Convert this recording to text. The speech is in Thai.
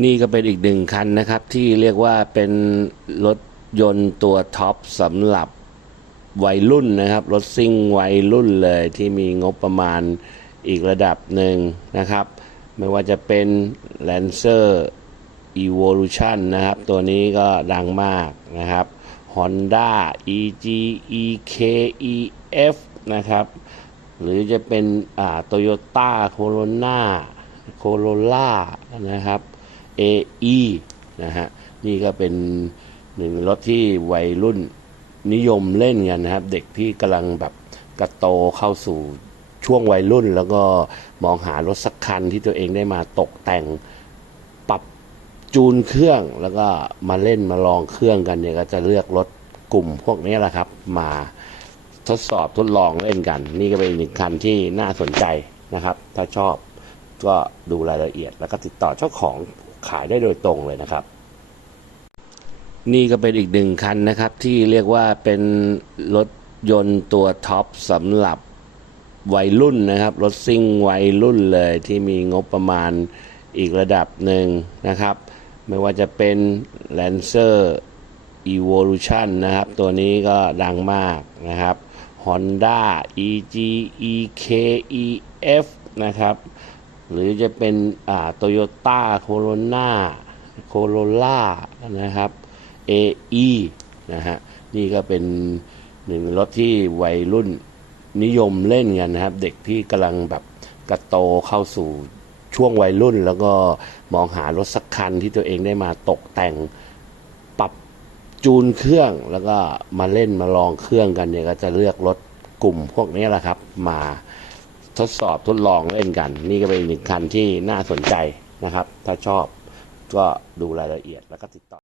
นี่ก็เป็นอีกหนึ่งคันนะครับ ที่เรียกว่าเป็นรถยนต์ตัวท็อปสำหรับวัยรุ่นนะครับ รถซิ่งวัยรุ่นเลยที่มีงบประมาณอีกระดับหนึ่งนะครับ ไม่ว่าจะเป็น Lancer Evolution นะครับ ตัวนี้ก็ดังมากนะครับ Honda EG EK EF นะครับ หรือจะเป็นอ่าโตโยต้าโคโรนาโคโรล่านะครับ AE นะฮะ นี่ก็เป็นหนึ่งรถที่วัยรุ่นนิยมเล่นกันนะครับ เด็กที่กำลังแบบกระโตเข้าสู่ช่วงวัยรุ่น แล้วก็มองหารถสักคันที่ตัวเองได้มาตกแต่งปรับจูนเครื่องแล้วก็มาเล่นมาลองเครื่องกันเนี่ยก็จะเลือกรถกลุ่มพวกนี้แหละครับ มาทดสอบทดลองเล่นกัน นี่ก็เป็นอีกหนึ่งคันที่น่าสนใจนะครับ ถ้าชอบก็ดูรายละเอียดแล้วก็ติดต่อเจ้าของ ขายได้โดยตรงเลยนะครับ นี่ก็เป็นอีกหนึ่งคันนะครับ ที่เรียกว่าเป็นรถยนต์ตัวท็อปสำหรับวัยรุ่นนะครับ รถซิ่งวัยรุ่นเลยที่มีงบประมาณอีกระดับหนึ่งนะครับ ไม่ว่าจะเป็น Lancer Evolution นะครับ ตัวนี้ก็ดังมากนะครับ Honda EG EK EF นะครับ หรือจะเป็นโตโยต้าโคโรนาโคโรล่านะครับ AE นะฮะนี่ก็เป็นหนึ่งรถที่วัยรุ่นนิยมเล่นกันนะครับ เด็กที่กำลังแบบกระโตเข้าสู่ช่วงวัยรุ่น แล้วก็มองหารถสักคันที่ตัวเองได้มาตกแต่งปรับจูนเครื่องแล้วก็มาเล่นมาลองเครื่องกันเนี่ยก็จะเลือกรถกลุ่มพวกนี้แหละครับ มา ทดสอบทดลองเล่นกัน นี่ก็เป็นอีกหนึ่งคันที่น่าสนใจนะครับ ถ้าชอบก็ดูรายละเอียดแล้วก็ติดต่อ